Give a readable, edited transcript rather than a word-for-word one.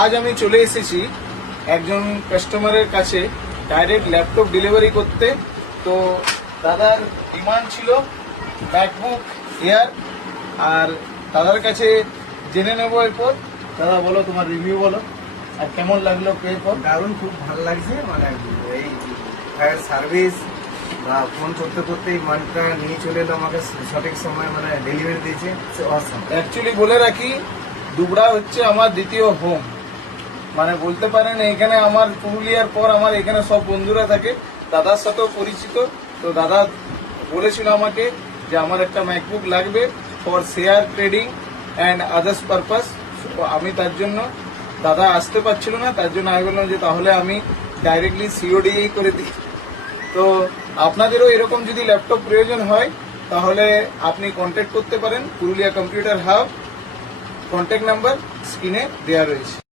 আজ আমি চলে এসেছি একজন কাস্টমারের কাছে ডাইরেক্ট ল্যাপটপ ডেলিভারি করতে। তো দাদার ডিমান্ড ছিল ম্যাকবুক এয়ার, আর দাদার কাছে জেনে নেবো এরপর। দাদা বলো, তোমার রিভিউ বলো, আর কেমন লাগলো পেয়ে পর? দারুণ, খুব ভালো লাগছে। মানে এই ফায়ার সার্ভিস বা ফোন করতে করতেই মালটা নিয়ে চলে এলো আমাকে সঠিক সময়, মানে ডেলিভারি দিয়েছে। অ্যাকচুয়ালি বলে রাখি, দুবড়া হচ্ছে আমার দ্বিতীয় হোম, মানে বলতে পারেন এখানে আমার পুরুলিয়ার পর আমার এখানে সব বন্ধুরা থাকে। দাদার সাথেও পরিচিত। তো দাদা বলেছিল আমাকে যে আমার একটা ম্যাকবুক লাগবে for share trading and others purpose. আমি তার জন্য, দাদা আসতে পারছিল না, তার জন্য আমি বললাম যে তাহলে আমি ডাইরেক্টলি সিওডিই করে দিই। তো আপনাদেরও এরকম যদি ল্যাপটপ প্রয়োজন হয় তাহলে আপনি কন্ট্যাক্ট করতে পারেন Purulia computer hub. Contact number স্ক্রিনে দেওয়া রয়েছে।